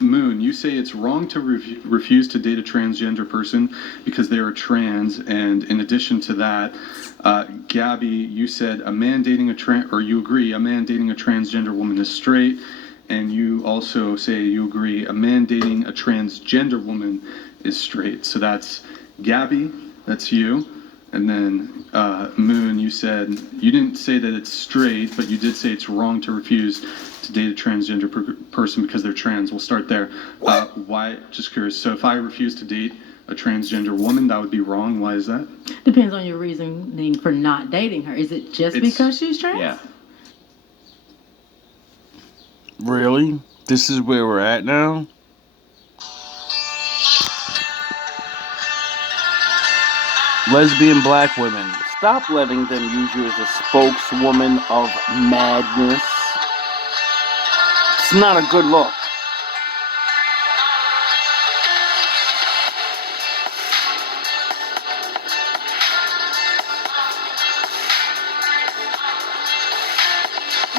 Moon, you say it's wrong to refuse to date a transgender person because they are trans, and in addition to that, Gabby, you said a man dating you agree a man dating a transgender woman is straight, and you also say you agree a man dating a transgender woman is straight. So that's Gabby, that's you. And then Moon, you said you didn't say that it's straight, but you did say it's wrong to refuse to date a transgender person because they're trans. We'll start there. Why? Just curious. So if I refuse to date a transgender woman, that would be wrong. Why is that? Depends on your reasoning for not dating her. Is it just because she's trans? Yeah. Really? This is where we're at now? Lesbian black women, stop letting them use you as a spokeswoman of madness. It's not a good look.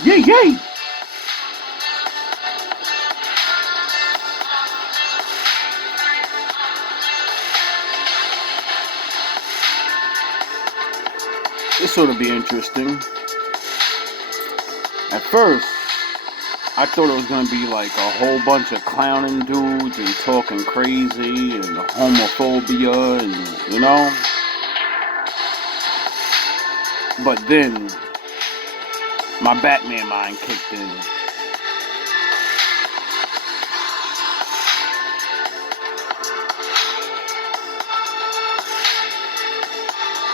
Yay, yay! This ought to be interesting. At first, I thought it was going to be like a whole bunch of clowning dudes and talking crazy and homophobia and, you know. But then, my Batman mind kicked in.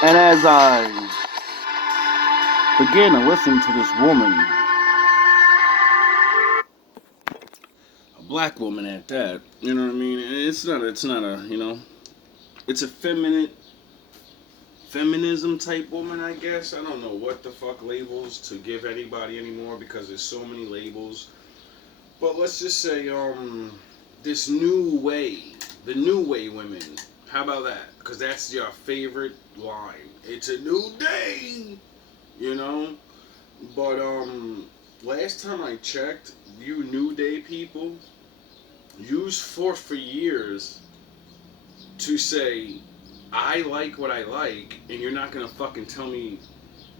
And as I began to listen to this woman, a black woman at that, you know what I mean? It's not a, you know, it's a feminism type woman, I guess. I don't know what the fuck labels to give anybody anymore because there's so many labels. But let's just say, this new way, the new way women. How about that? Because that's your favorite line. It's a new day, you know? But, last time I checked, you New Day people use for years to say, I like what I like, and you're not gonna fucking tell me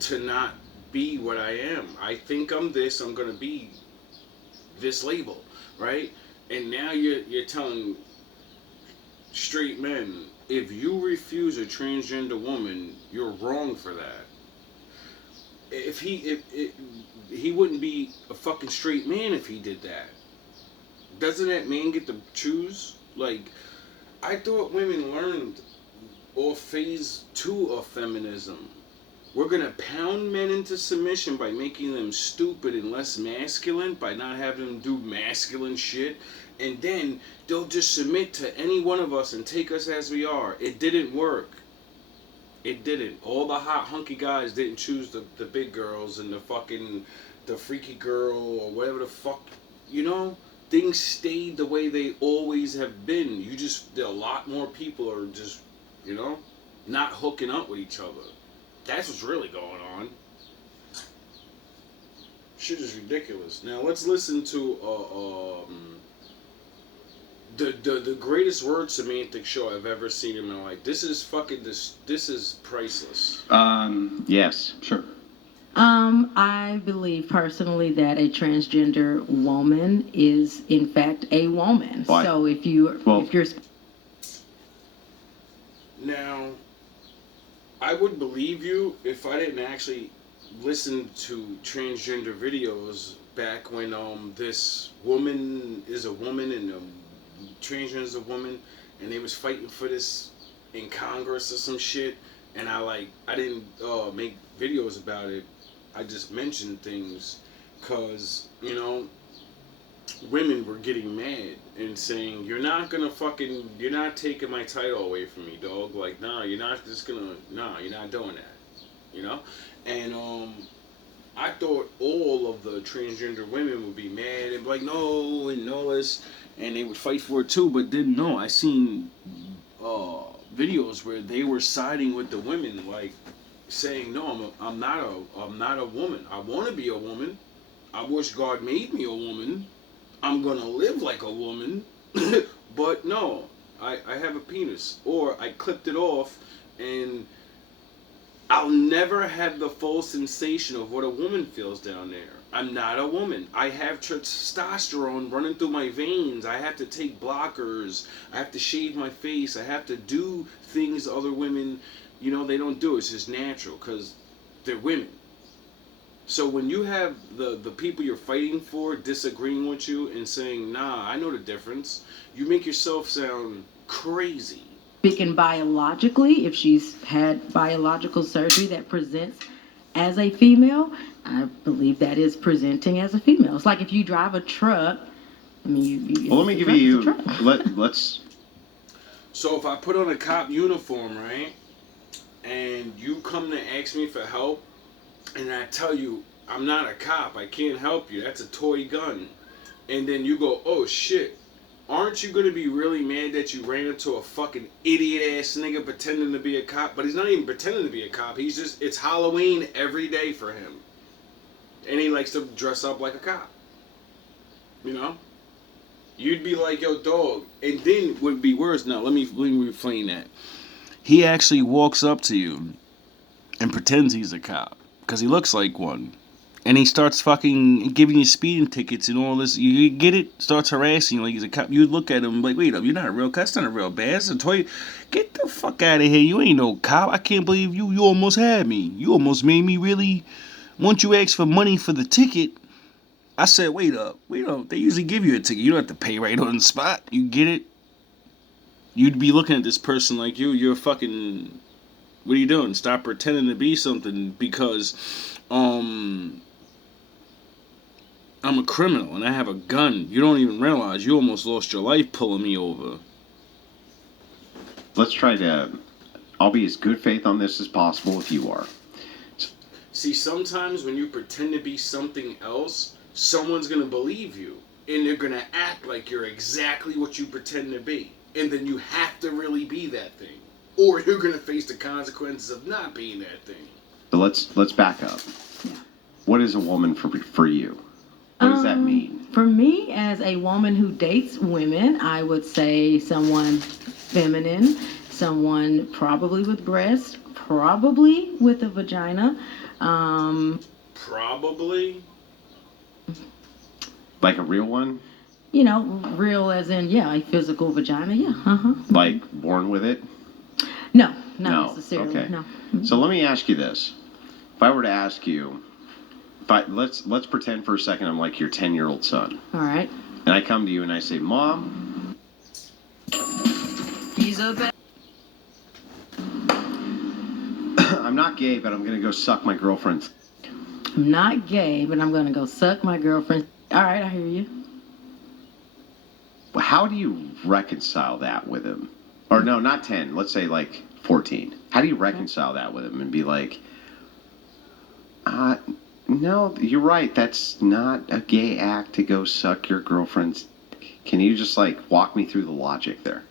to not be what I am. I think I'm this, I'm gonna be this label, right? And now you're telling straight men, if you refuse a transgender woman, you're wrong for that. If he wouldn't be a fucking straight man if he did that. Doesn't that man get to choose? Like, I thought women learned or phase 2 of feminism. We're gonna pound men into submission by making them stupid and less masculine, by not having them do masculine shit, and then they'll just submit to any one of us and take us as we are. It didn't work. It didn't. All the hot hunky guys didn't choose the big girls and the freaky girl or whatever the fuck, you know? Things stayed the way they always have been. A lot more people are just, you know, not hooking up with each other. That's what's really going on. Shit is ridiculous. Now let's listen to the greatest word semantic show I've ever seen in my life. This is priceless. Yes, sure. I believe personally that a transgender woman is in fact a woman. Why? So if you're Now, I would believe you if I didn't actually listen to transgender videos back when this woman is a woman and transgender is a woman, and they was fighting for this in Congress or some shit, and I didn't make videos about it. I just mentioned things because, you know, women were getting mad and saying, you're not taking my title away from me, dog. Like, nah, you're not doing that, you know? And, I thought all of the transgender women would be mad and be like, no, and all this, and they would fight for it too, but didn't know. I seen, videos where they were siding with the women, like, saying, no, I'm not a woman. I want to be a woman. I wish God made me a woman. I'm gonna live like a woman, but no, I have a penis, or I clipped it off, and I'll never have the full sensation of what a woman feels down there. I'm not a woman. I have testosterone running through my veins. I have to take blockers. I have to shave my face. I have to do things other women, they don't do. It's just natural because they're women. So when you have the people you're fighting for disagreeing with you and saying, nah, I know the difference, you make yourself sound crazy. Speaking biologically, if she's had biological surgery that presents as a female, I believe that is presenting as a female. It's like if you drive a truck, I mean, well, let me give you, let's. So if I put on a cop uniform, right, and you come to ask me for help, and I tell you, I'm not a cop, I can't help you, that's a toy gun, and then you go, oh shit, aren't you going to be really mad that you ran into a fucking idiot-ass nigga pretending to be a cop? But he's not even pretending to be a cop. He's just, it's Halloween every day for him. And he likes to dress up like a cop. You'd be like, yo, dog. And then would be worse. Now, let me reframe that. He actually walks up to you and pretends he's a cop. Because he looks like one. And he starts fucking giving you speeding tickets and all this. You get it? Starts harassing you like he's a cop. You look at him like, wait up, you're not a real cop. That's not a real badge. That's a toy. Get the fuck out of here. You ain't no cop. I can't believe you almost had me. You almost made me really. Once you asked for money for the ticket, I said, wait up. They usually give you a ticket. You don't have to pay right on the spot. You get it? You'd be looking at this person like you're fucking. What are you doing? Stop pretending to be something because, I'm a criminal and I have a gun. You don't even realize you almost lost your life pulling me over. Let's try to. I'll be as good faith on this as possible if you are. See, sometimes when you pretend to be something else, someone's going to believe you. And they're going to act like you're exactly what you pretend to be. And then you have to really be that thing. Or you're going to face the consequences of not being that thing. But let's back up. Yeah. What is a woman for you? What does that mean? For me, as a woman who dates women, I would say someone feminine, someone probably with breasts, probably with a vagina. Probably? Like a real one? Real as in, a physical vagina, yeah. Like born with it? No, not necessarily, okay. no. So let me ask you this. If I were to ask you, let's pretend for a second I'm like your 10-year-old son. All right. And I come to you and I say, Mom, He's a bad. I'm not gay, but I'm going to go suck my girlfriend's. I'm not gay, but I'm going to go suck my girlfriend. All right, I hear you. How do you reconcile that with him? Or no, not 10. Let's say like 14. How do you reconcile that with him and be like, no, you're right. That's not a gay act to go suck your girlfriend's. Can you just like walk me through the logic there?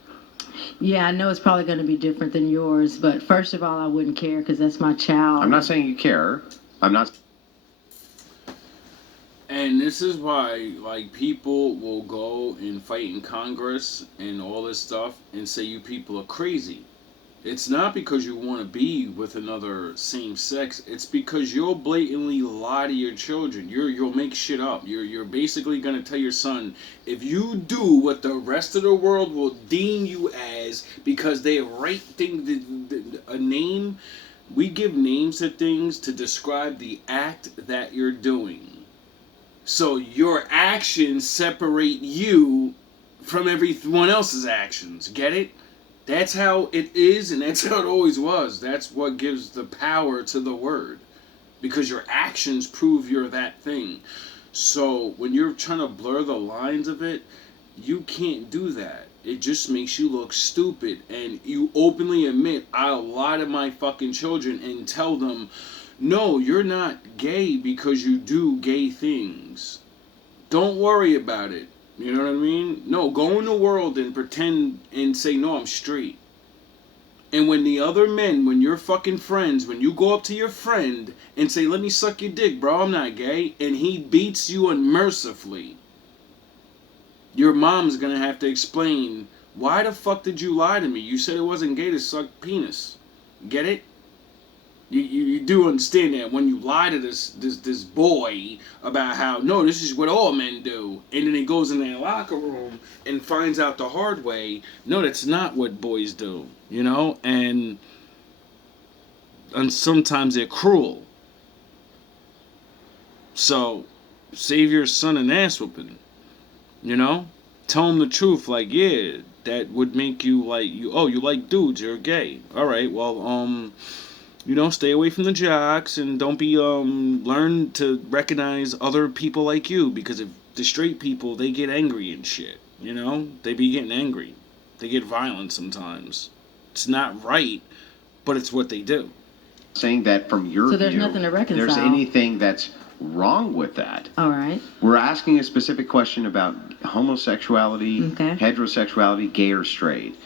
Yeah, I know it's probably going to be different than yours, but first of all, I wouldn't care because that's my child. I'm not saying you care. I'm not. And this is why, like, people will go and fight in Congress and all this stuff and say you people are crazy. It's not because you want to be with another same sex. It's because you'll blatantly lie to your children. You'll make shit up. You're basically going to tell your son, if you do what the rest of the world will deem you as because they write a name, we give names to things to describe the act that you're doing. So your actions separate you from everyone else's actions. Get it? That's how it is, and that's how it always was. That's what gives the power to the word. Because your actions prove you're that thing. So when you're trying to blur the lines of it, you can't do that. It just makes you look stupid. And you openly admit, I'll lie to my fucking children and tell them, no, you're not gay because you do gay things. Don't worry about it. You know what I mean? No, go in the world and pretend and say, no, I'm straight. And when the other men, when you're fucking friends, when you go up to your friend and say, let me suck your dick, bro, I'm not gay, and he beats you unmercifully, Your mom's gonna have to explain, why the fuck did you lie to me? You said it wasn't gay to suck penis. Get it? You do understand that when you lie to this boy about how, no, this is what all men do, and then he goes in that locker room and finds out the hard way, no, that's not what boys do, you know? And sometimes they're cruel. So, save your son an ass whooping, you know? Tell him the truth, like, yeah, that would make you like, you like dudes, you're gay. Alright, well, you know, stay away from the jocks and don't be, learn to recognize other people like you, because if the straight people, they get angry and shit, you know? They be getting angry. They get violent sometimes. It's not right, but it's what they do. Saying that from your So there's view, nothing to reconcile. there's anything that's wrong with that. All right. We're asking a specific question about homosexuality, Okay. heterosexuality, gay or straight.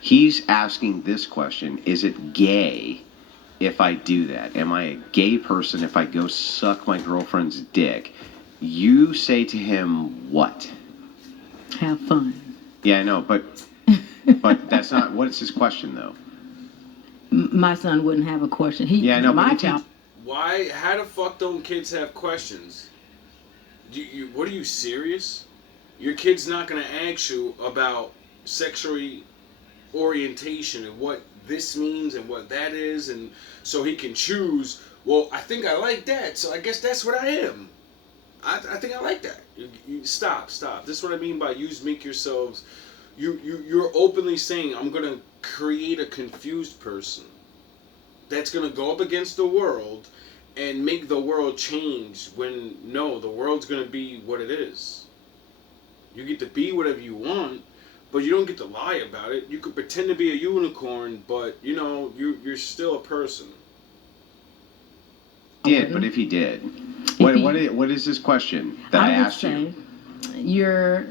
He's asking this question, is it gay if I do that? Am I a gay person if I go suck my girlfriend's dick? You say to him what? Have fun. Yeah, I know, but that's not, what is his question though? My son wouldn't have a question. Yeah, I know, but my if he- child. Why, how the fuck don't kids have questions? What are you, serious? Your kid's not gonna ask you about sexual orientation and what this means and what that is, and so he can choose, well, I think I like that, so I guess that's what I am. I think I like that. Stop. This is what I mean by make yourselves, you're openly saying, I'm gonna create a confused person that's gonna go up against the world and make the world change, when no, the world's gonna be what it is. You get to be whatever you want, but you don't get to lie about it. You could pretend to be a unicorn, but you know, you're still a person. But if he did, what is his question that I asked you? You're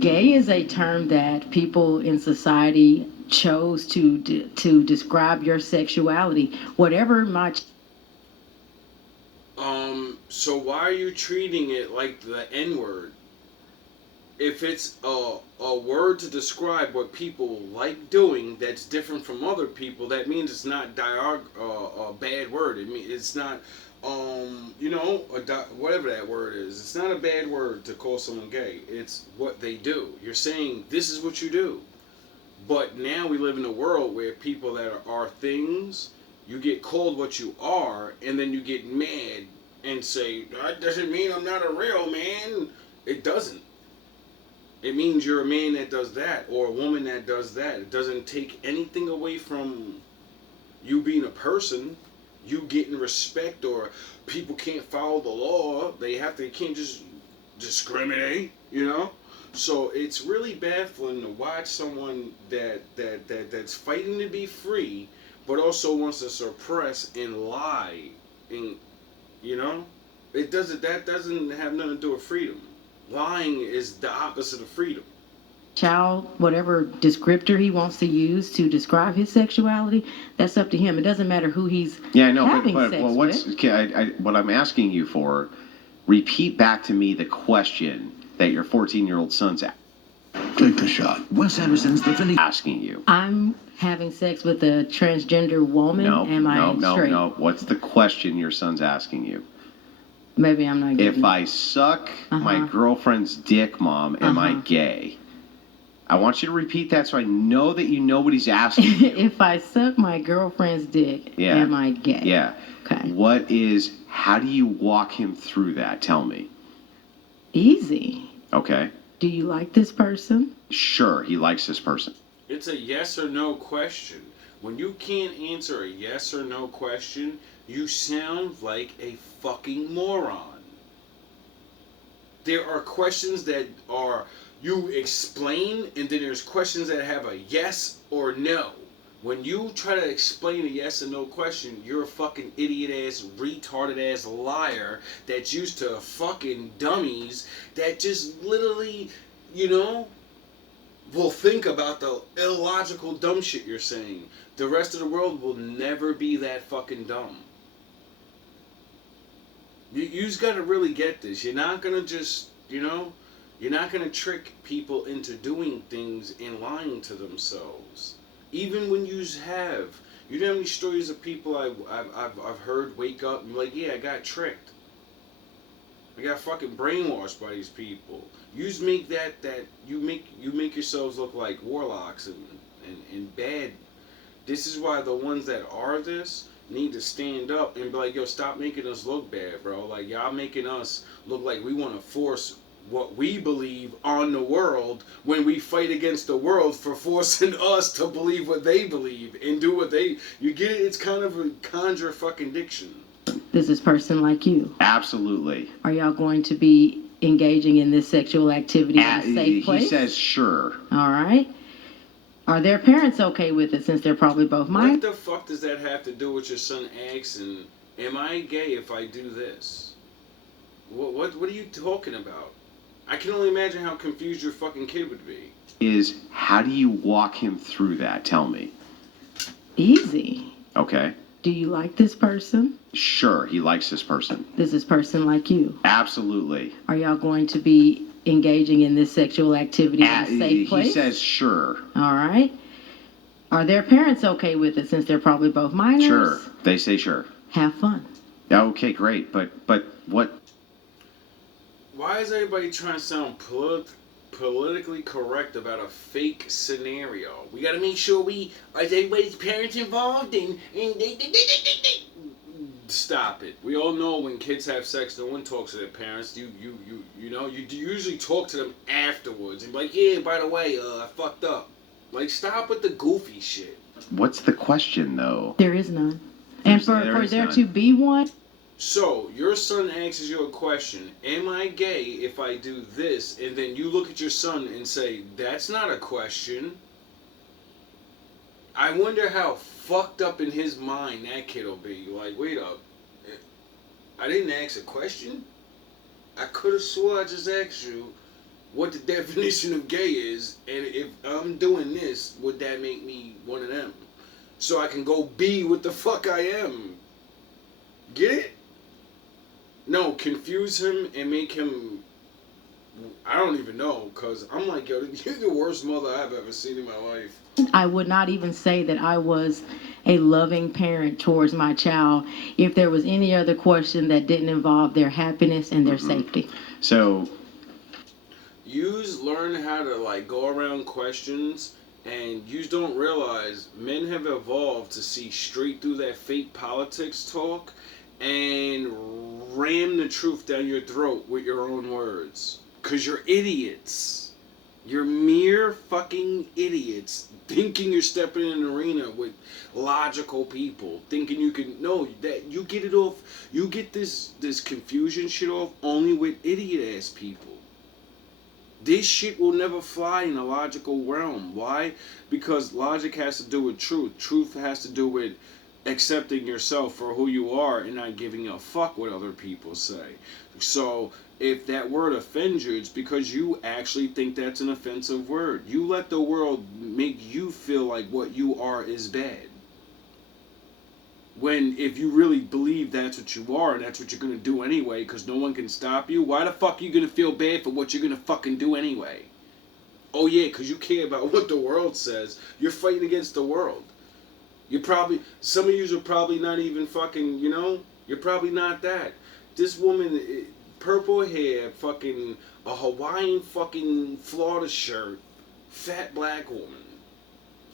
gay is a term that people in society chose to describe your sexuality. Whatever my So why are you treating it like the N-word? If it's a word to describe what people like doing that's different from other people, that means it's not a bad word. It's not, you know, whatever that word is. It's not a bad word to call someone gay. It's what they do. You're saying this is what you do. But now we live in a world where people that are things, you get called what you are, and then you get mad and say, that doesn't mean I'm not a real man. It doesn't. It means you're a man that does that, or a woman that does that. It doesn't take anything away from you being a person, you getting respect, or people can't follow the law. They can't just discriminate, you know? So it's really baffling to watch someone that's fighting to be free, but also wants to suppress and lie, and you know, that doesn't have nothing to do with freedom. Lying is the opposite of freedom. child, whatever descriptor he wants to use to describe his sexuality, that's up to him. It doesn't matter who he's having sex with. What I'm asking you for, repeat back to me the question that your 14-year-old son's Take the shot. Wes Anderson's The Finished. asking you. I'm having sex with a transgender woman. Am I straight? No. What's the question your son's asking you? Maybe I'm not getting If I suck my girlfriend's dick, Mom, am I gay? I want you to repeat that so I know that you know what he's asking you. If I suck my girlfriend's dick, am I gay? Yeah. Okay. How do you walk him through that? Tell me. Easy. Okay. Do you like this person? Sure, he likes this person. It's a yes or no question. When you can't answer a yes or no question, you sound like a fucking moron. There are questions that are, you explain, and then there's questions that have a yes or no. When you try to explain a yes or no question, you're a fucking idiot-ass, retarded-ass liar that's used to fucking dummies that just literally, you know, will think about the illogical dumb shit you're saying. The rest of the world will never be that fucking dumb. You just gotta really get this. You're not gonna just, you know, You're not going to trick people into doing things and lying to themselves. Even when you have, you know how many stories of people I've heard wake up and be like, yeah, I got tricked. I got fucking brainwashed by these people. You just make you make yourselves look like warlocks and bad. This is why the ones that are this need to stand up and be like, yo, stop making us look bad, bro. Like, y'all making us look like we want to force what we believe on the world when we fight against the world for forcing us to believe what they believe and do what they... You get it? It's kind of a conjure fucking diction. Does this person like you? Absolutely. Are y'all going to be engaging in this sexual activity in a safe place? He says sure. All right. Are their parents okay with it since they're probably both mine? What the fuck does that have to do with your son asking, am I gay if I do this? What are you talking about? I can only imagine how confused your fucking kid would be. How do you walk him through that? Tell me. Easy. Okay. Do you like this person? Sure, he likes this person. Does this person like you? Absolutely. Are y'all going to be engaging in this sexual activity in a safe place? He says sure. All right. Are their parents okay with it since they're probably both minors? Sure. They say sure. Have fun. Okay, great. But what? Why is everybody trying to sound politically correct about a fake scenario? We gotta make sure are everybody's parents involved and they. Stop it. We all know when kids have sex, no one talks to their parents. You usually talk to them afterwards and be like, yeah, by the way, I fucked up. Like, stop with the goofy shit. What's the question though? There is none. And for there to be one. So, your son asks you a question, am I gay if I do this? And then you look at your son and say, that's not a question. I wonder how fucked up in his mind that kid will be. Like, wait up. I didn't ask a question? I could have swore I just asked you what the definition of gay is, and if I'm doing this, would that make me one of them? So I can go be what the fuck I am. Get it? No, confuse him and make him... I don't even know, because I'm like, yo, you're the worst mother I've ever seen in my life. I would not even say that I was a loving parent towards my child if there was any other question that didn't involve their happiness and their safety. So... Yous learn how to, like, go around questions, and yous don't realize men have evolved to see straight through that fake politics talk and ram the truth down your throat with your own words. 'Cause you're idiots. You're mere fucking idiots thinking you're stepping in an arena with logical people, thinking you can... No, that you get it off... You get this confusion shit off only with idiot-ass people. This shit will never fly in a logical realm. Why? Because logic has to do with truth. Truth has to do with accepting yourself for who you are and not giving a fuck what other people say. So if that word offends you, it's because you actually think that's an offensive word. You let the world make you feel like what you are is bad. When if you really believe that's what you are and that's what you're going to do anyway because no one can stop you, why the fuck are you going to feel bad for what you're going to fucking do anyway? Oh yeah, because you care about what the world says. You're fighting against the world. Some of you are probably not even fucking, you're probably not that. This woman, purple hair, fucking a Hawaiian fucking Florida shirt, fat black woman.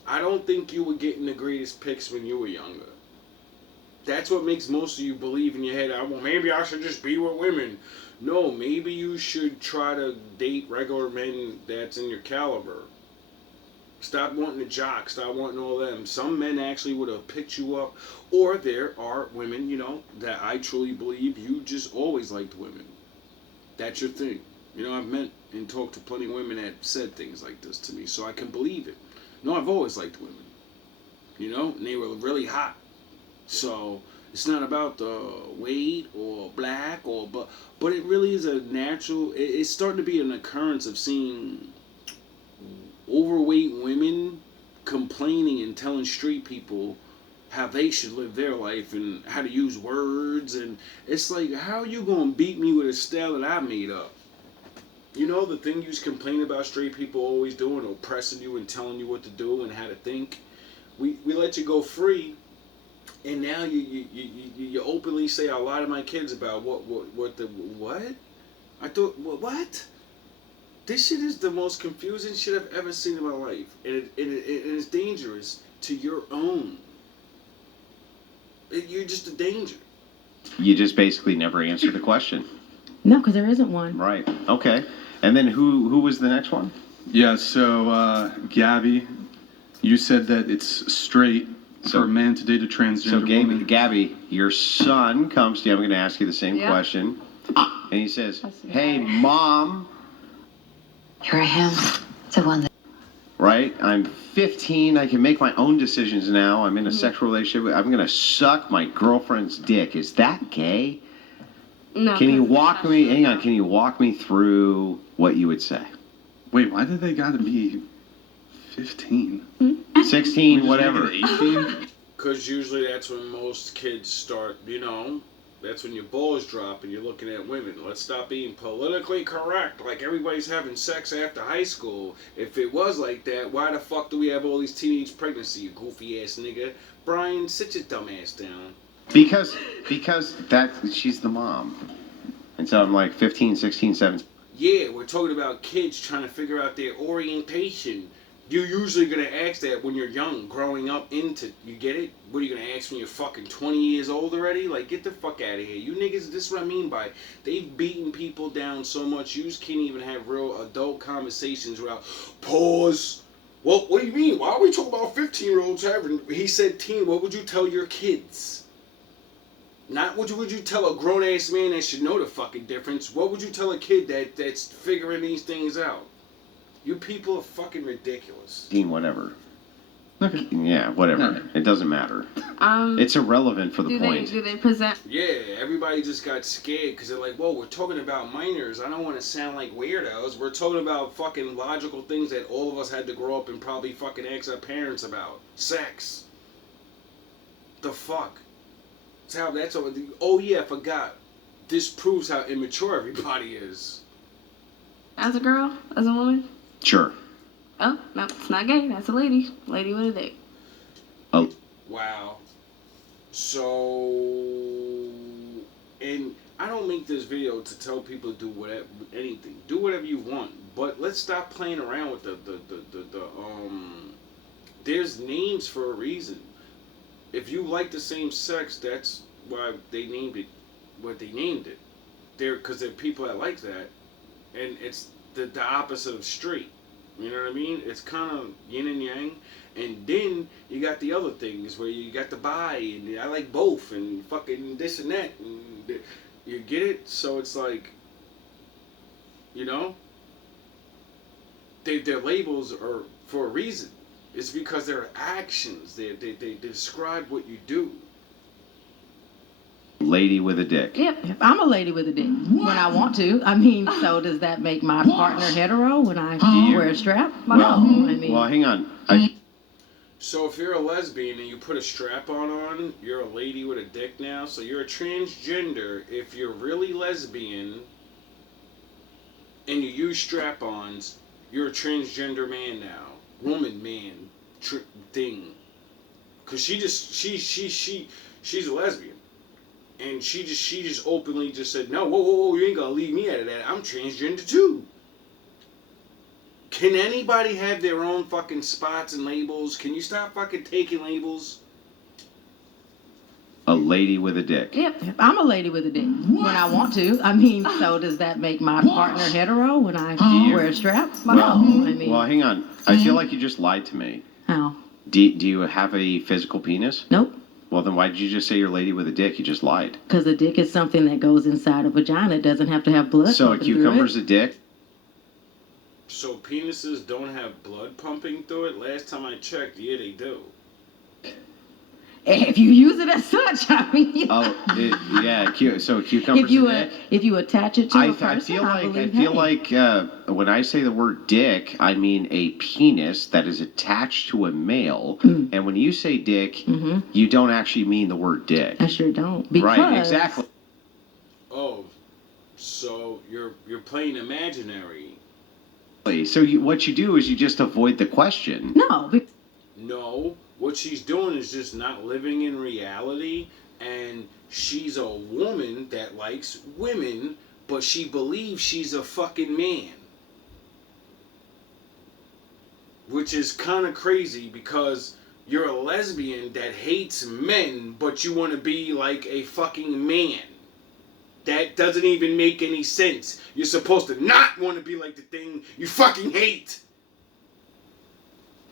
I don't think you were getting the greatest pics when you were younger. That's what makes most of you believe in your head, well, maybe I should just be with women. No, maybe you should try to date regular men that's in your caliber. Stop wanting the jock. Stop wanting all them. Some men actually would have picked you up. Or there are women, that I truly believe you just always liked women. That's your thing. I've met and talked to plenty of women that said things like this to me, so I can believe it. No, I've always liked women. And they were really hot. So it's not about the weight or black but it really is a natural. It's starting to be an occurrence of seeing overweight women complaining and telling straight people how they should live their life and how to use words, and it's like, how are you gonna beat me with a style that I made up? You know the thing you complain about straight people always doing, oppressing you and telling you what to do and how to think. We let you go free, and now you openly say a lot of my kids about what? I thought what? This shit is the most confusing shit I've ever seen in my life, and it's dangerous to your own. You're just a danger. You just basically never answered the question. No, because there isn't one. Right. Okay. And then who was the next one? Yeah, so Gabby, you said that it's straight for a man to date a transgender woman. Gabby, your son comes to you. I'm going to ask you the same question. And he says, hey, Mom. You're him. The one that... Right? I'm 15. I can make my own decisions now. I'm in a sexual relationship. I'm going to suck my girlfriend's dick. Is that gay? No. Can you walk me, hang on, can you walk me through what you would say? Wait, why did they gotta be 15? 16, whatever. 18? Because usually that's when most kids start, that's when your balls drop and you're looking at women. Let's stop being politically correct. Like everybody's having sex after high school. If it was like that, why the fuck do we have all these teenage pregnancies, you goofy ass nigga? Brian, sit your dumb ass down. Because she's the mom. And so I'm like 15, 16, 17. Yeah, we're talking about kids trying to figure out their orientation. You're usually going to ask that when you're young, growing up into, you get it? What are you going to ask when you're fucking 20 years old already? Like, get the fuck out of here. You niggas, this is what I mean by, they've beaten people down so much, you just can't even have real adult conversations without, pause. Well, what do you mean? Why are we talking about 15-year-olds having, he said teen, what would you tell your kids? Not what would you tell a grown-ass man that should know the fucking difference. What would you tell a kid that's figuring these things out? You people are fucking ridiculous. Whatever. Okay. Yeah, whatever. Alright. It doesn't matter. It's irrelevant for the point. Do they present? Yeah, everybody just got scared because they're like, whoa, we're talking about minors. I don't want to sound like weirdos. We're talking about fucking logical things that all of us had to grow up and probably fucking ask our parents about. Sex. The fuck? That's all. Oh yeah, I forgot. This proves how immature everybody is. As a girl? As a woman? Sure. Oh, no, it's not gay. That's a lady. Lady with a dick. Oh. Wow. So, and I don't make this video to tell people to do whatever, anything. Do whatever you want. But let's stop playing around with there's names for a reason. If you like the same sex, that's why they named it what they named it. Because there are people that like that, and it's the opposite of straight. You know what I mean? It's kind of yin and yang. And then you got the other things where you got the bi, and I like both, and fucking this and that. And you get it? So it's like, their labels are for a reason. It's because they're actions. They describe what you do. Lady with a dick. Yep, I'm a lady with a dick when I want to. I mean, so does that make my partner hetero when I wear a strap? No, I mean. Well, hang on. So if you're a lesbian and you put a strap-on on, you're a lady with a dick now. So you're a transgender if you're really lesbian and you use strap-ons, you're a transgender man now. Woman, man, thing. Cause she's a lesbian. And she just openly just said, no, whoa, you ain't gonna leave me out of that. I'm transgender too. Can anybody have their own fucking spots and labels? Can you stop fucking taking labels? A lady with a dick. Yep, I'm a lady with a dick when I want to. I mean, so does that make my partner hetero when I wear a strap? No, I mean. Well, hang on. I feel like you just lied to me. How? Do you have a physical penis? Nope. Well, then why did you just say you're a lady with a dick? You just lied. Because a dick is something that goes inside a vagina. It doesn't have to have blood. So a cucumber's a dick? So penises don't have blood pumping through it? Last time I checked, yeah, they do. If you use it as such, I mean. So cucumber's a dick? If you attach it to a person, I feel like when I say the word dick, I mean a penis that is attached to a male. And when you say dick, you don't actually mean the word dick. I sure don't. Because right, exactly. Oh, So you're playing imaginary. So what you do is you just avoid the question. No, No, what she's doing is just not living in reality, and she's a woman that likes women, but she believes she's a fucking man. Which is kind of crazy because you're a lesbian that hates men, but you want to be like a fucking man. That doesn't even make any sense. You're supposed to not want to be like the thing you fucking hate.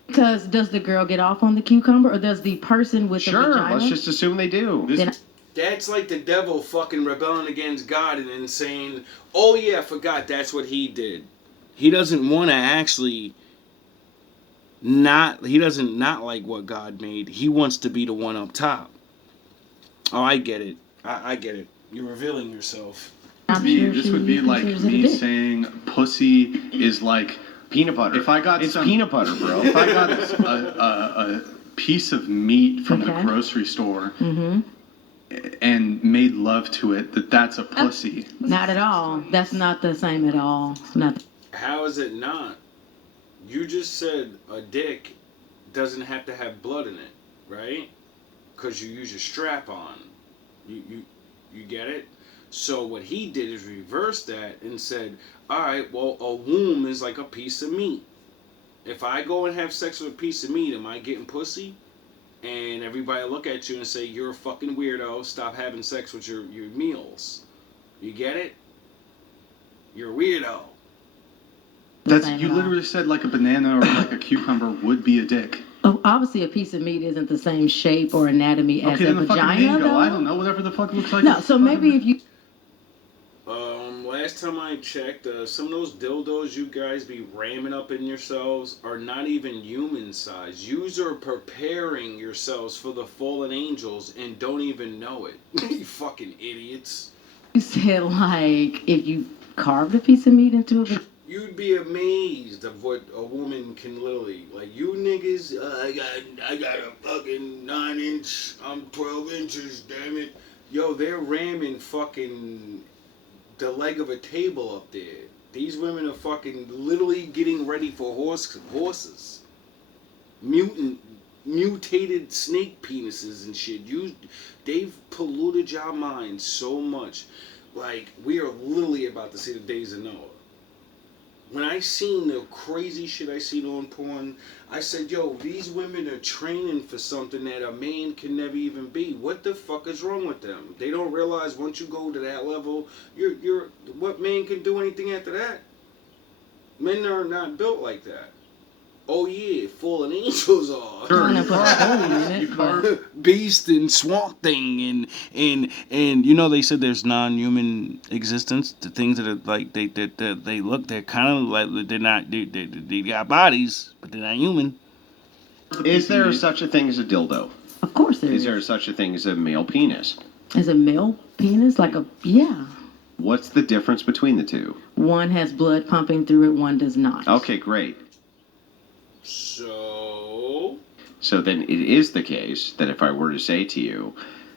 because does the girl get off on the cucumber, or does the person with the Sure, vagina? let's just assume they do. Then That's like the devil fucking rebelling against God and then saying, oh yeah, I forgot that's what he did. He doesn't want to actually he doesn't not like what God made. He wants to be the one up top. Oh, I get it. I get it. You're revealing yourself. I'm sure This she would be like considers it a me dick. saying pussy is like Peanut butter. If I got it's some- peanut butter, bro. if I got a piece of meat from the Okay. grocery store Mm-hmm. and made love to it, that's a pussy. Not at all. That's not the same at all. Not. How is it not? You just said a dick doesn't have to have blood in it, right? Because you use your strap on. You get it? So what he did is reverse that and said, all right, well, a womb is like a piece of meat. If I go and have sex with a piece of meat, am I getting pussy? And everybody look at you and say, you're a fucking weirdo. Stop having sex with your meals. You get it? You're a weirdo. That's Same you at all. literally said like a banana or like a cucumber would be a dick. Oh, obviously, a piece of meat isn't the same shape or anatomy as Okay, a then the fucking vagina, mango. though. I don't know, whatever the fuck looks like. No, so maybe if you. Last time I checked, some of those dildos you guys be ramming up in yourselves are not even human size. Yous are preparing yourselves for the fallen angels and don't even know it. You fucking idiots. You said like if you carved a piece of meat into a. You'd be amazed of what a woman can literally, like, you niggas, I got a fucking 9-inch, I'm 12 inches, damn it. Yo, they're ramming fucking the leg of a table up there. These women are fucking literally getting ready for horses. Mutated snake penises and shit. They've polluted your minds so much. Like, we are literally about to see the days of Noah. When I seen the crazy shit I seen on porn, I said, yo, these women are training for something that a man can never even be. What the fuck is wrong with them? They don't realize once you go to that level, you're what man can do anything after that? Men are not built like that. Oh yeah, fallen angels are. Trying to put a hole in it, but- Beast and Swamp Thing and you know they said there's non-human existence. The things that are like they look, they're kind of like they're not they got bodies but they're not human. Is there such a thing as a dildo? Of course there Is is. there such a thing as a male penis? Is a male penis like a yeah? What's the difference between the two? One has blood pumping through it. One does not. Okay, great. So then it is the case that if I were to say to you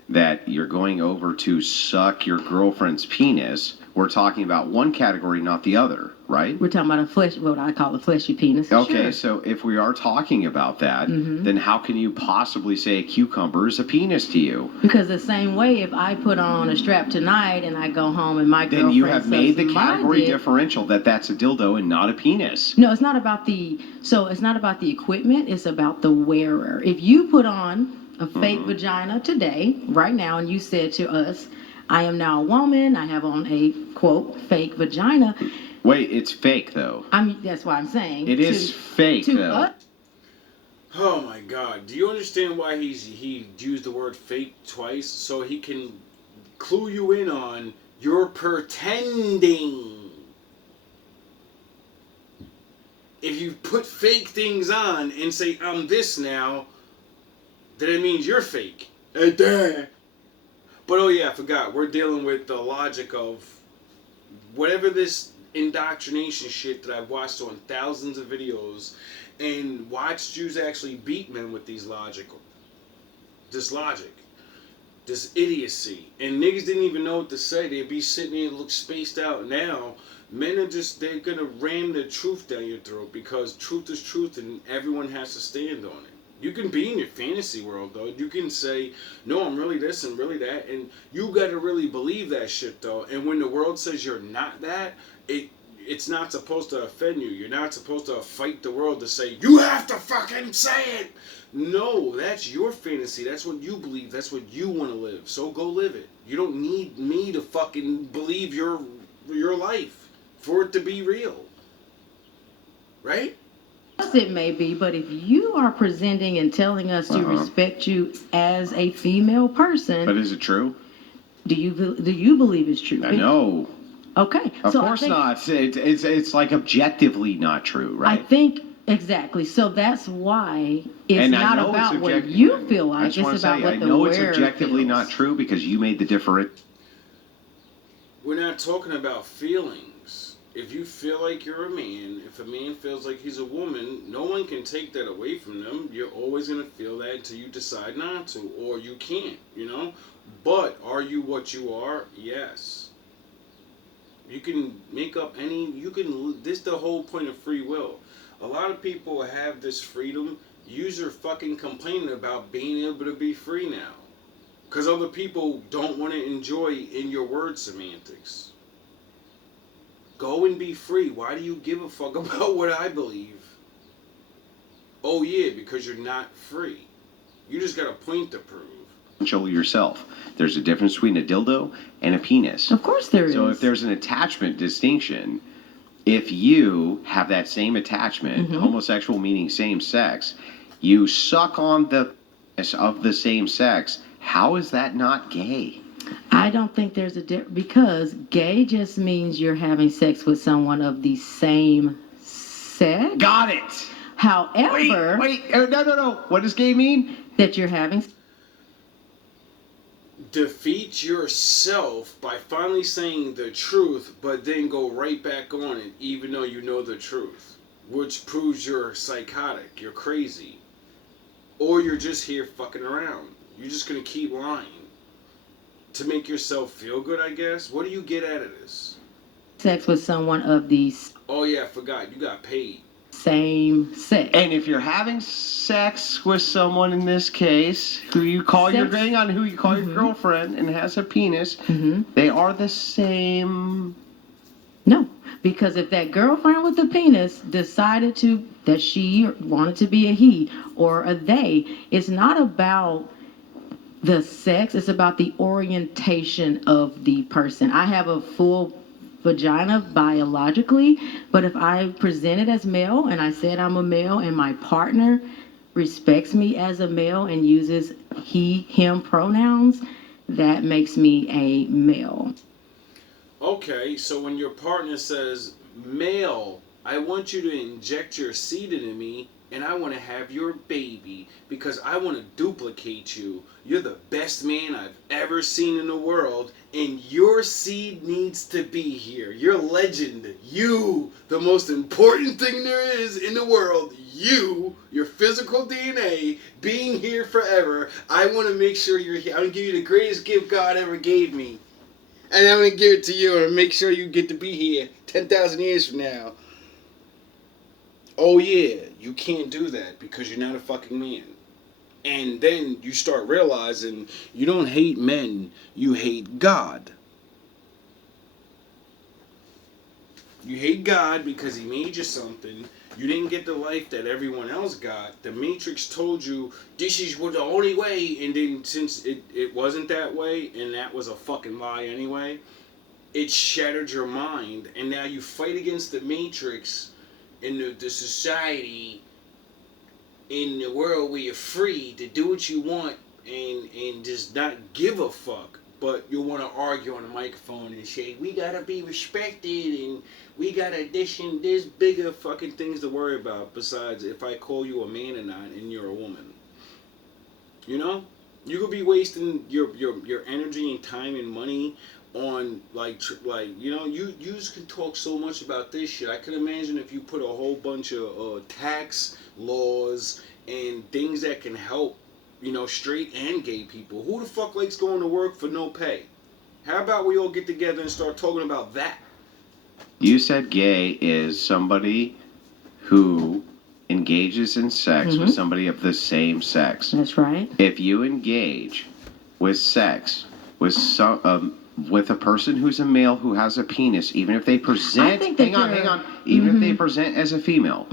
that you're going over to suck your girlfriend's penis, we're talking about one category, not the other, right? We're talking about what I call a fleshy penis. Okay, Sure. so if we are talking about that, Mhm. then how can you possibly say a cucumber is a penis to you? Because the same way, if I put on a strap tonight and I go home and my Then girlfriend you have made the sucks my category dick- differential that that's a dildo and not a penis. No, it's not about the. So it's not about the equipment. It's about the wearer. If you put on a fake vagina today, right now, and you said to us, "I am now a woman. I have on a quote fake vagina." Wait, it's fake though. That's why I'm saying It is fake to though. us. Oh my God! Do you understand why he used the word fake twice? So he can clue you in on you're pretending. If you put fake things on and say I'm this now, then it means you're fake. But oh yeah, I forgot. We're dealing with the logic of whatever this indoctrination shit that I've watched on thousands of videos and watched Jews actually beat men with this logic. This idiocy. And niggas didn't even know what to say. They'd be sitting there and look spaced out. Now, men are just, they're going to ram the truth down your throat because truth is truth and everyone has to stand on it. You can be in your fantasy world, though. You can say, no, I'm really this and really that. And you got to really believe that shit, though. And when the world says you're not that, it's not supposed to offend you. You're not supposed to fight the world to say, you have to fucking say it. No, that's your fantasy. That's what you believe. That's what you want to live. So go live it. You don't need me to fucking believe your life for it to be real. Right? Yes, it may be, but if you are presenting and telling us to respect you as a female person, But is it true? do you believe it's true? I know. Okay. Of course not. It's like objectively not true, right? I think exactly. So that's why it's And not about what you feel like. It's about what the wearer it's objectively feels. not true because you made the difference. We're not talking about feelings. If you feel like you're a man, if a man feels like he's a woman, no one can take that away from them. You're always going to feel that until you decide not to, or you can't, you know? But are you what you are? Yes. You can make up this is the whole point of free will. A lot of people have this freedom. You're fucking complaining about being able to be free now. Because other people don't want to enjoy in your word semantics. Go and be free. Why do you give a fuck about what I believe? Oh yeah, because you're not free. You just got a point to prove. Control yourself. There's a difference between a dildo and a penis. Of course there is. So if there's an attachment distinction, if you have that same attachment, homosexual meaning same sex, you suck on the penis of the same sex, how is that not gay? I don't think there's a difference because gay just means you're having sex with someone of the same sex. Got it. However, No. What does gay mean? That you're having. Defeat yourself by finally saying the truth, but then go right back on it, even though you know the truth, which proves you're psychotic, you're crazy, or you're just here fucking around. You're just gonna keep lying to make yourself feel good, I guess. What do you get out of this? Sex with someone of the Oh yeah, I forgot. You got paid. Same sex. And if you're having sex with someone in this case, who you call your girlfriend and has a penis, they are the same. No, because if that girlfriend with the penis decided that she wanted to be a he or a they, it's not about the sex, it's about the orientation of the person. I have a full vagina biologically, but if I present it as male and I said I'm a male and my partner respects me as a male and uses he, him pronouns, that makes me a male. Okay, so when your partner says, male, I want you to inject your seed into me and I want to have your baby because I want to duplicate you. You're the best man I've ever seen in the world and your seed needs to be here. You're legend. You, the most important thing there is in the world. You, your physical DNA, being here forever. I want to make sure you're here. I'm going to give you the greatest gift God ever gave me. And I'm going to give it to you and make sure you get to be here 10,000 years from now. Oh yeah, you can't do that because you're not a fucking man. And then you start realizing you don't hate men, you hate God. You hate God because he made you something. You didn't get the life that everyone else got. The Matrix told you this is the only way, and then since it wasn't that way, and that was a fucking lie anyway, it shattered your mind, and now you fight against the Matrix in the society, in the world where you're free to do what you want and just not give a fuck, but you want to argue on the microphone and say, we gotta be respected and we gotta there's bigger fucking things to worry about besides if I call you a man or not and you're a woman. You know? You could be wasting your energy and time and money on you can talk so much about this shit. I can imagine if you put a whole bunch of tax laws and things that can help straight and gay people. Who the fuck likes going to work for no pay? How about we all get together and start talking about that? You said gay is somebody who engages in sex with somebody of the same sex. That's right. If you engage with sex with with a person who's a male who has a penis, even if they present, hang on, even if they present as a female,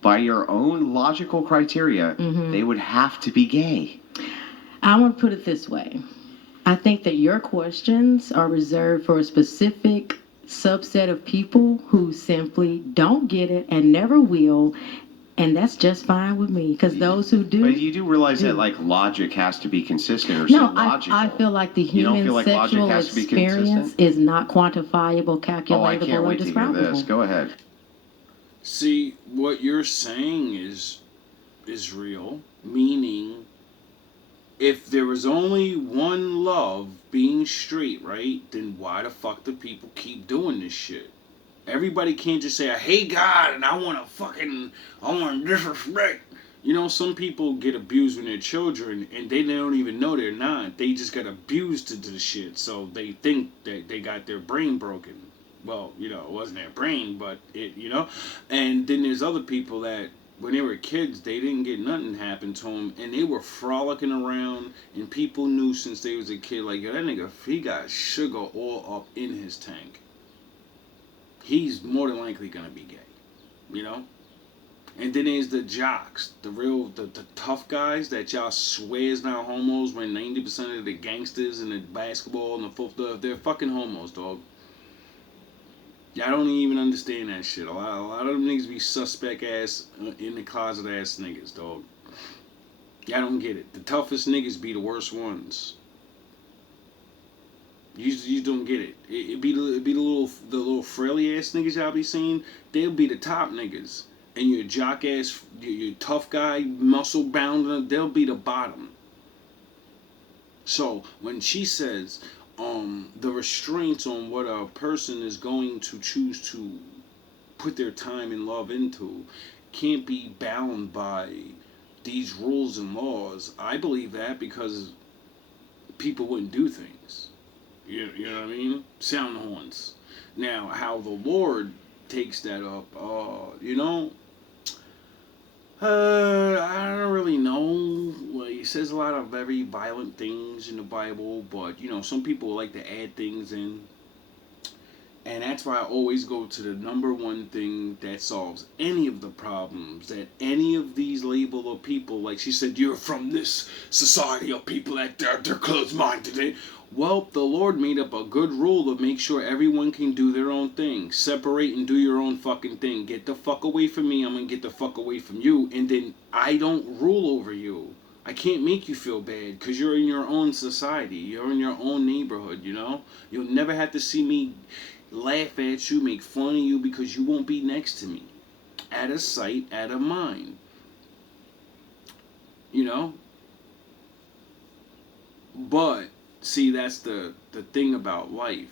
by your own logical criteria, they would have to be gay. I want to put it this way. I think that your questions are reserved for a specific subset of people who simply don't get it and never will, and that's just fine with me. Because those who do, but you do realize that like logic has to be consistent or no, logical. I feel like the You don't human feel like logic sexual has to be experience consistent? is not quantifiable, calculatable, Oh, I can't or wait to hear describable. this. Go ahead. See, what you're saying is real, meaning if there was only one love, being straight, right, then why the fuck do people keep doing this shit? Everybody can't just say, I hate God and I want to disrespect. Some people get abused when they're children and they don't even know they're not. They just got abused into the shit, so they think that they got their brain broken. Well, it wasn't their brain, but and then there's other people that when they were kids, they didn't get nothing happen to them, and they were frolicking around, and people knew since they was a kid, like, yo, that nigga, he got sugar all up in his tank. He's more than likely gonna be gay, And then there's the jocks, the tough guys that y'all swear is not homos when 90% of the gangsters in the basketball and the football, they're fucking homos, dog. Y'all don't even understand that shit. A lot of them niggas be suspect ass, in the closet ass niggas, dog. Y'all don't get it. The toughest niggas be the worst ones. You don't get it. It be the little frilly ass niggas y'all be seeing. They'll be the top niggas, and your jock ass, your tough guy, muscle bound, they'll be the bottom. So when she says, the restraints on what a person is going to choose to put their time and love into can't be bound by these rules and laws. I believe that because people wouldn't do things. You know what I mean? Sound the horns. Now, how the Lord takes that up, I don't really know. Well, he says a lot of very violent things in the Bible, but some people like to add things in. And that's why I always go to the number one thing that solves any of the problems that any of these label of people, like she said, you're from this society of people that they're closed-minded. Well, the Lord made up a good rule to make sure everyone can do their own thing. Separate and do your own fucking thing. Get the fuck away from me, I'm gonna get the fuck away from you, and then I don't rule over you. I can't make you feel bad because you're in your own society. You're in your own neighborhood, You'll never have to see me laugh at you, make fun of you, because you won't be next to me. Out of sight, out of mind. But, see, that's the thing about life.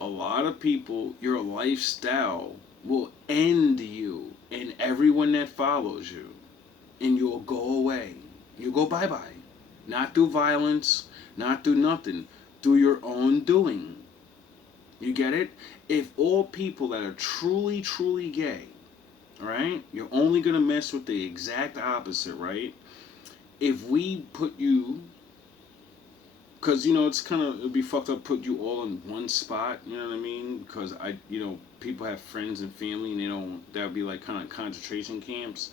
A lot of people, your lifestyle will end you and everyone that follows you. And you'll go away. You'll go bye-bye. Not through violence, not through nothing. Through your own doing. You get it? If all people that are truly, truly gay, right? You're only going to mess with the exact opposite, right? If we put you, because, it'd be fucked up put you all in one spot, you know what I mean? Because, people have friends and family and that would be like kind of concentration camps.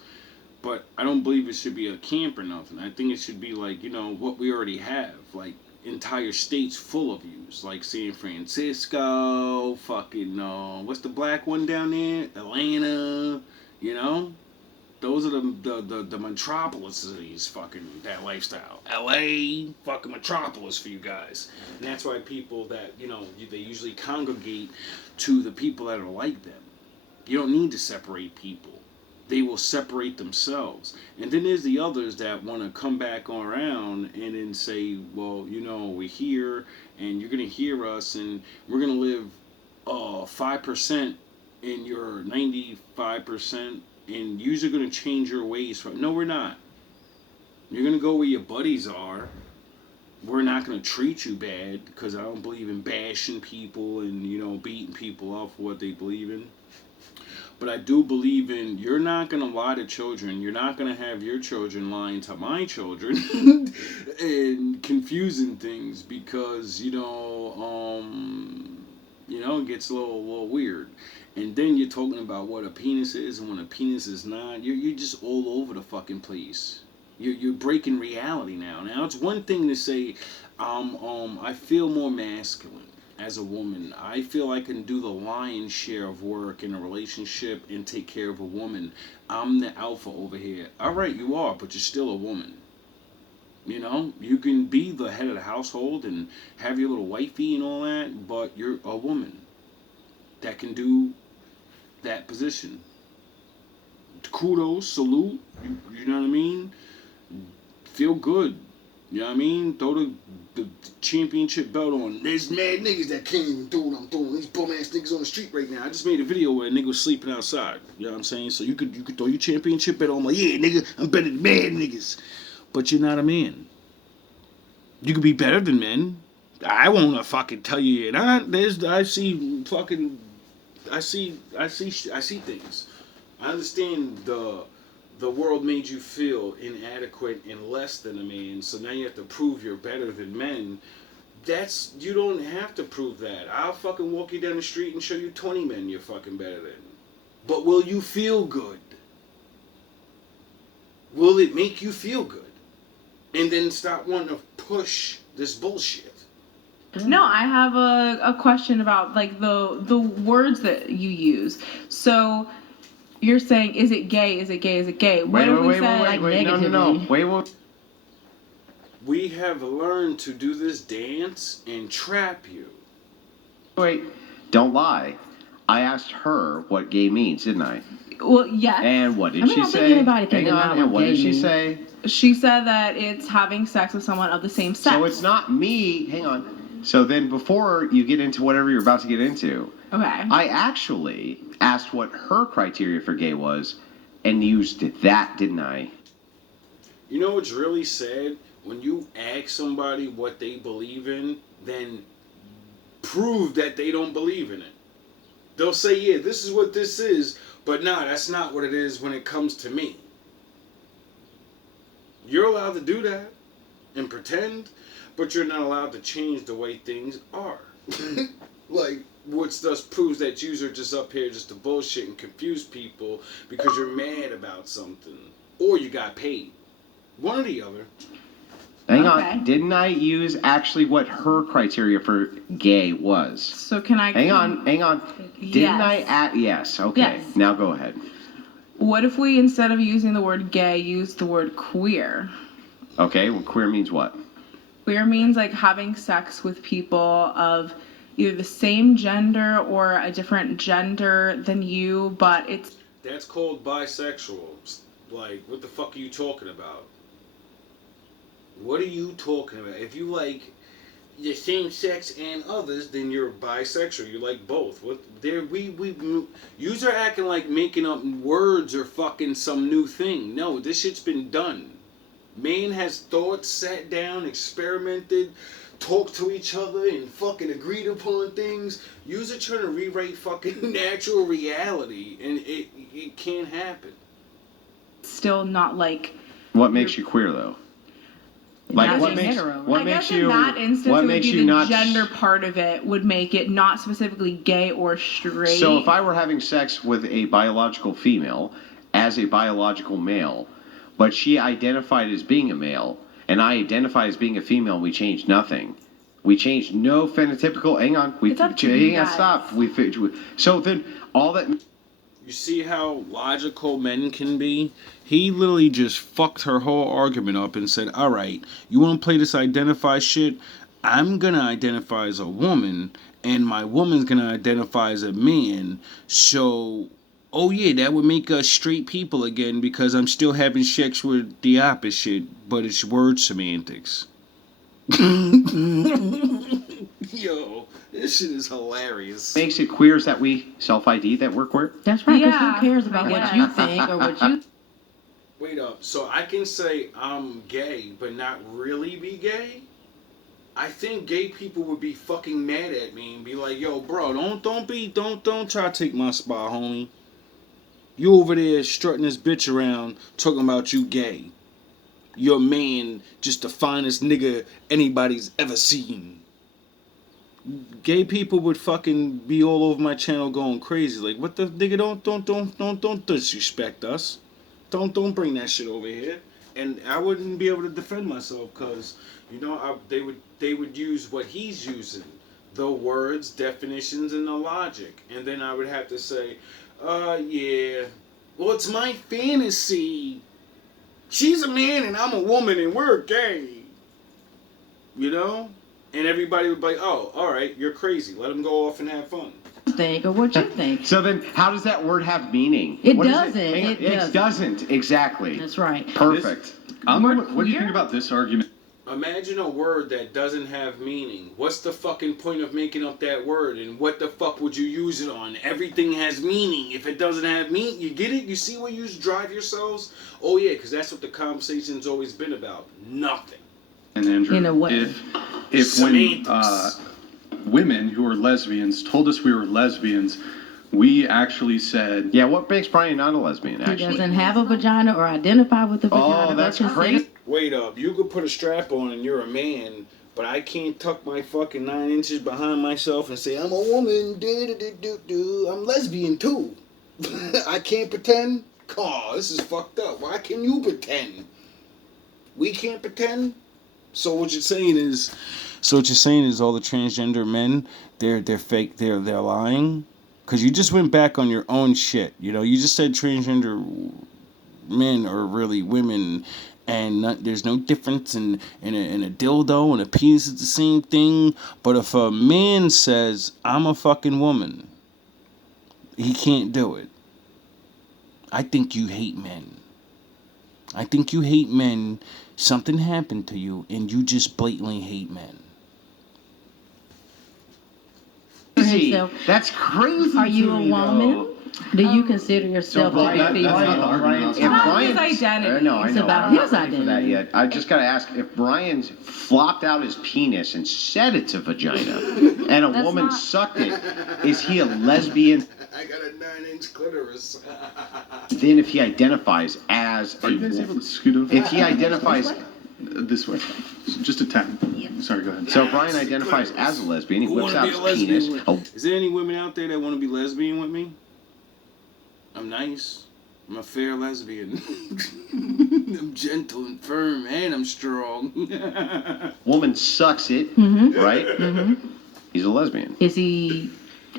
But I don't believe it should be a camp or nothing. I think it should be like, what we already have. Like, entire states full of yous, like San Francisco, fucking what's the black one down there? Atlanta, those are the metropolises, fucking that lifestyle. LA, fucking metropolis for you guys, and that's why people that they usually congregate to the people that are like them. You don't need to separate people. They will separate themselves. And then there's the others that want to come back around and then say, well, we're here and you're going to hear us and we're going to live 5% in your 95% and you're going to change your ways. No, we're not. You're gonna go where your buddies are. We're not gonna treat you bad because I don't believe in bashing people and beating people up for what they believe in. But I do believe in you're not gonna lie to children. You're not gonna have your children lying to my children and confusing things because it gets a little weird. And then you're talking about what a penis is and what a penis is not. You're just all over the fucking place. You're breaking reality now. Now it's one thing to say, I feel more masculine as a woman. I feel I can do the lion's share of work in a relationship and take care of a woman. I'm the alpha over here. All right, you are, but you're still a woman. You can be the head of the household and have your little wifey and all that, but you're a woman that can do that position. Kudos, salute, you know what I mean? Feel good. You know what I mean? Throw the championship belt on. There's mad niggas that can't even do what I'm doing. These bum ass niggas on the street right now. I just made a video where a nigga was sleeping outside. You know what I'm saying? So you could throw your championship belt on. Like, yeah, nigga, I'm better than mad niggas. But you're not a man. You could be better than men. I won't fucking tell you you're not. I see things. I understand the world made you feel inadequate and less than a man, so now you have to prove you're better than men. You don't have to prove that. I'll fucking walk you down the street and show you 20 men you're fucking better than. But will you feel good? Will it make you feel good? And then stop wanting to push this bullshit. No, I have a question about like the words that you use. So you're saying, is it gay? Is it gay? Is it gay? What if we say No. Wait. We have learned to do this dance and trap you. Wait. Don't lie. I asked her what gay means, didn't I? Well, yes. And what did I she don't say? think anybody can Hang deny on. what And what gay did she means. say? She said that it's having sex with someone of the same sex. So it's not me. Hang on. So then before you get into whatever you're about to get into, Okay. I actually asked what her criteria for gay was and used that, didn't I? You know what's really sad? When you ask somebody what they believe in, then prove that they don't believe in it. They'll say, yeah, this is what this is, but nah, that's not what it is when it comes to me. You're allowed to do that and pretend, but you're not allowed to change the way things are. Like, which thus proves that yous are just up here just to bullshit and confuse people because you're mad about something. Or you got paid. One or the other. Hang Okay. on. Didn't I use actually what her criteria for gay was? So can I... Hang on. Didn't I yes. Okay. Yes. Now go ahead. What if we, instead of using the word gay, use the word queer? Okay. Well, queer means what? Queer means like having sex with people of either the same gender or a different gender than you, but it's... That's called bisexual. Like, what the fuck are you talking about? What are you talking about? If you like the same sex and others, then you're bisexual. You like both. What there we yous are acting like making up words or fucking some new thing. No, this shit's been done. Man has thought, sat down, experimented, talked to each other, and fucking agreed upon things. Yous are trying to rewrite fucking natural reality, and it can't happen. still not like... What makes you queer though? Like what makes hetero. what I makes guess you in that instance, what it would makes be you the not gender part of it would make it not specifically gay or straight. So if I were having sex with a biological female as a biological male, but she identified as being a male and I identify as being a female, and we changed nothing. We changed no phenotypical. Hang on, It's up to you guys. Stop. So then all that. You see how logical men can be? He literally just fucked her whole argument up and said, alright, you want to play this identify shit? I'm going to identify as a woman, and my woman's going to identify as a man, so, oh yeah, that would make us straight people again because I'm still having sex with the opposite, but it's word semantics. Yo, this shit is hilarious. Makes it queer is that we self-ID that we're queer. That's right, because Yeah, who cares about I what guess. you think or what you... Wait up. So I can say I'm gay, but not really be gay? I think gay people would be fucking mad at me and be like, "Yo, bro, don't try to take my spot, homie. You over there strutting this bitch around talking about you gay. Your man just the finest nigga anybody's ever seen." Gay people would fucking be all over my channel going crazy. Like, what the nigga? Don't disrespect us. Don't bring that shit over here. And I wouldn't be able to defend myself because, you know, they would use what he's using, the words, definitions, and the logic, and then I would have to say, yeah, well, it's my fantasy. She's a man and I'm a woman and we're gay. You know? And everybody would be like, oh, all right, you're crazy. Let him go off and have fun. Think or what you think. So then, how does that word have meaning? It What is doesn't. Hang on. It doesn't. Exactly. That's right. Perfect. What do you think about this argument? Imagine a word that doesn't have meaning. What's the fucking point of making up that word? And what the fuck would you use it on? Everything has meaning. If it doesn't have meaning, you get it? You see where you drive yourselves? Oh yeah, because that's what the conversation's always been about. Nothing. And Andrew, In a way. if when Semantics. women who are lesbians told us we were lesbians, we actually said, Yeah, what makes Brian not a lesbian, He actually? doesn't have a vagina or identify with a vagina. Oh, that's just great. say- Wait up, you could put a strap on and you're a man, but I can't tuck my fucking 9 inches behind myself and say, I'm a woman, I'm lesbian too. I can't pretend? Oh, this is fucked up. Why can you pretend? We can't pretend? So what you're saying is all the transgender men, they're fake, they're lying? Because you just went back on your own shit. You know, you just said transgender men are really women, and there's no difference in a dildo and a penis is the same thing. But if a man says, I'm a fucking woman, he can't do it. I think you hate men. I think you hate men. Something happened to you, and you just blatantly hate men. Crazy. So- That's crazy. Are you to a me, woman? though. Do you consider yourself to be female? Brian, It's about his identity. No, I It's know. about I'm not his ready for that identity. yet. I just gotta ask, if Brian flopped out his penis and said it's a vagina, and a That's woman not- sucked it, is he a lesbian? I got a 9-inch clitoris. Then if he identifies as are you guys able to scoot over? if he identifies, This way. Just a tap. Sorry, go ahead. so Brian identifies as a lesbian, he Who whips wanna out be a his penis. lesbian Oh, Is there any women out there that want to be lesbian with me? I'm nice. I'm a fair lesbian. I'm gentle and firm, and I'm strong. woman sucks it, Mm-hmm. right? Mm-hmm. He's a lesbian. Is he?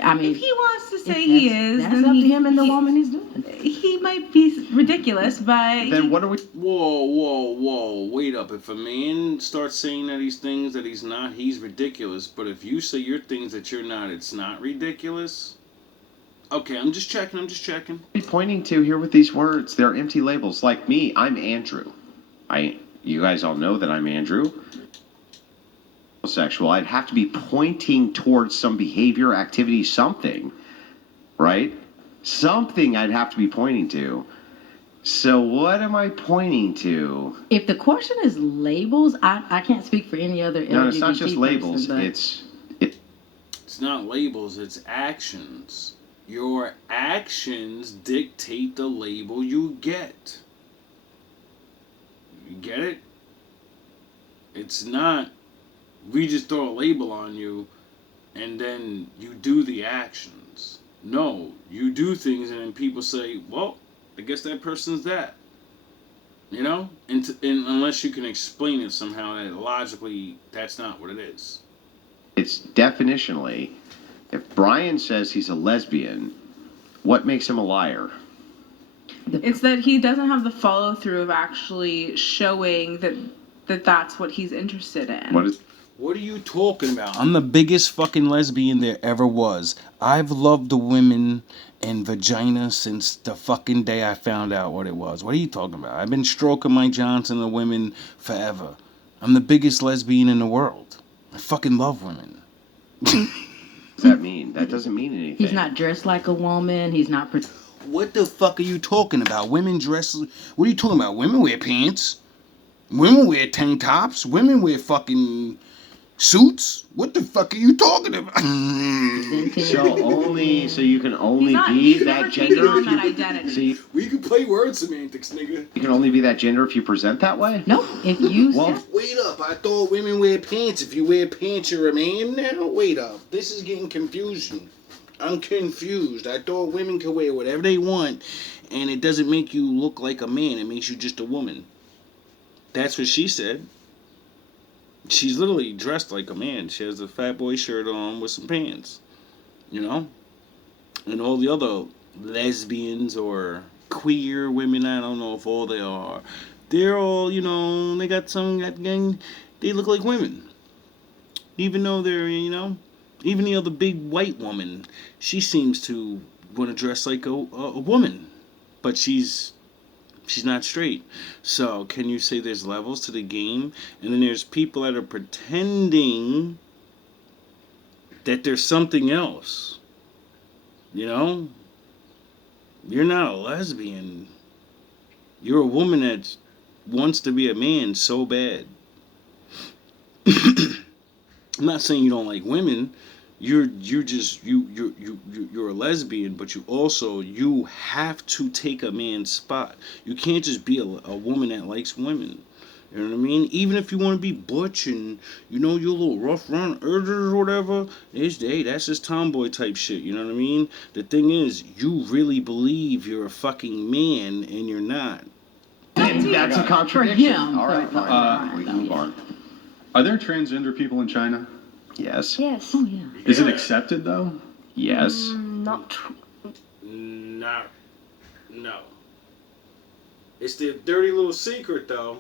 I mean, If he wants to if say he that's- is, That's then up to him and the woman he's doing. he might be ridiculous, but Then what are we? Whoa. Wait up. If a man starts saying that he's things that he's not, he's ridiculous. But if you say you're things that you're not, it's not ridiculous? Okay, I'm just checking. Pointing to here with these words? They're empty labels. Like me, I'm Andrew. You guys all know that I'm Andrew. Sexual. I'd have to be pointing towards some behavior, activity, something, right? Something I'd have to be pointing to. So what am I pointing to? If the question is labels, I can't speak for any other LGBT No, it's not just person, labels. but It's not labels, it's actions. Your actions dictate the label you get. You get it? It's not, we just throw a label on you and then you do the actions. No, you do things and then people say, well, I guess that person's that. You know? And unless you can explain it somehow that logically that's not what it is. It's definitionally, if Brian says he's a lesbian, what makes him a liar? it's that he doesn't have the follow through of actually showing that that's what he's interested in. What are you talking about? I'm the biggest fucking lesbian there ever was. I've loved the women and vagina since the fucking day I found out what it was. What are you talking about? I've been stroking my Johnson and women forever. I'm the biggest lesbian in the world. I fucking love women. What does that mean? That doesn't mean anything. he's not dressed like a woman. He's not. What the fuck are you talking about? Women dress. What are you talking about? Women wear pants. Women wear tank tops. Women wear fucking suits. What the fuck are you talking about? So you can only He's be never that taken gender. on If that you, identity. so We can play word semantics, nigga. you can only be that gender if you present that way. No, if you Well, Wait up, I thought women wear pants. If you wear pants, you're a man now? Wait up. This is getting confusing. I'm confused. I thought women could wear whatever they want, and it doesn't make you look like a man. It makes you just a woman. That's what she said. She's literally dressed like a man. She has a fat boy shirt on with some pants. You know? And all the other lesbians or queer women, I don't know if all they are, they're all, you know, they got some, they look like women. Even though they're, you know, even the other big white woman, she seems to want to dress like a woman. But she's not straight. So can you say there's levels to the game? And then there's people that are pretending that there's something else. You know? You're not a lesbian. You're a woman that wants to be a man so bad. I'm not saying you don't like women. You're a lesbian, but you have to take a man's spot. You can't just be a woman that likes women. You know what I mean? Even if you want to be butch and you know you're a little rough around edges or whatever, hey, that's just tomboy type shit. You know what I mean? The thing is, you really believe you're a fucking man and you're not. And that's a contradiction. him, All right, for fine. him, We can move on. Are there transgender people in China? Yes. Yes. Oh yeah. Is it accepted though? Yes. Not. No. No. It's the dirty little secret, though.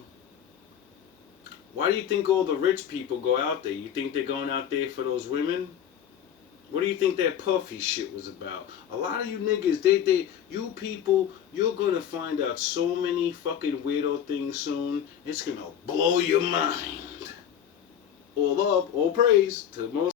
Why do you think all the rich people go out there? You think they're going out there for those women? What do you think that puffy shit was about? A lot of you niggas, you people, you're gonna find out so many fucking weirdo things soon. It's gonna blow your mind. All praise to the most